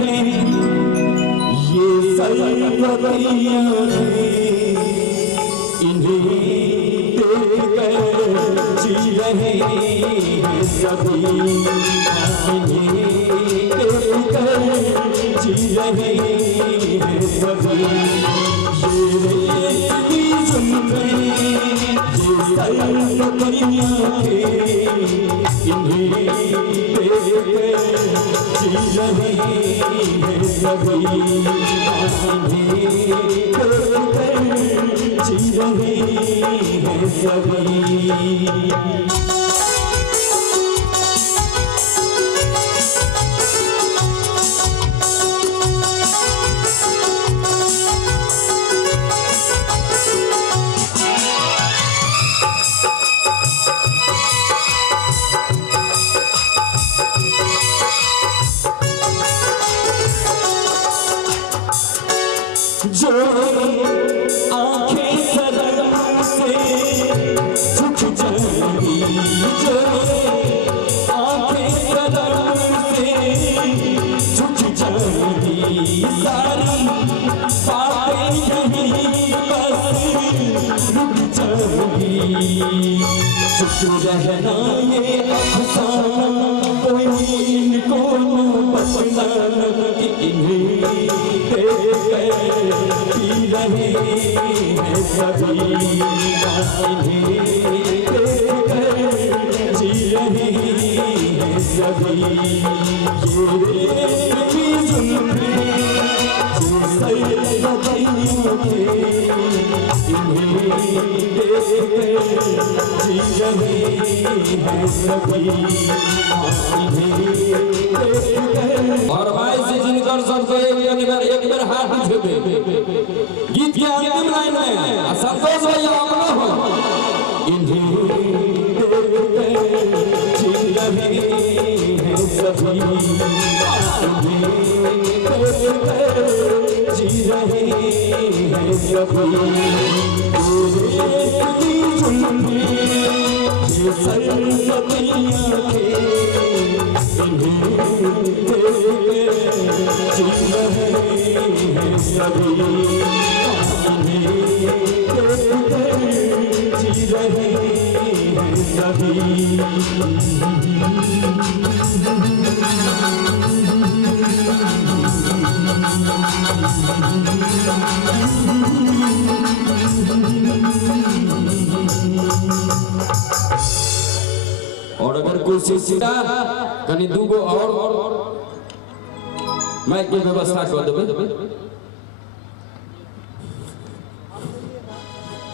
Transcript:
हैं ये सरवतियां इन्हें देखकर जी रहे हैं सभी, इन्हें देखकर जी रहे हैं सभी। ये सुनते ये सरवतियां इन्हें देखकर जी रहे हैं सभी, जी रहे हैं सभी। जो आंखें शर्म से झुक जाएंगी, जो आंखें शर्म से झुक जाएंगी, सारी बातें यहीं बस रुक जाएंगी। चुप रहना ये अफसाना कोई इनको न पता कि इन्हें जी रहे हैं सभी, जी रहे हैं सभी। ये सुनते सरवतियों के इन्हें जी रहे हैं सभी। और भाई से जिनकर सबको एक बार हाथ उठे गीत के अंतिम लाइन में संतोष भैया अपना हो इन्हें जी रहे हैं सभी, जी रहे हैं सभी। सुनते ये सरवतियां इन्हें जी रहे हैं सभी, जी रहे हैं सभी। और अगर कोशिश कनी दूगो और माइक के व्यवस्था कर देबे।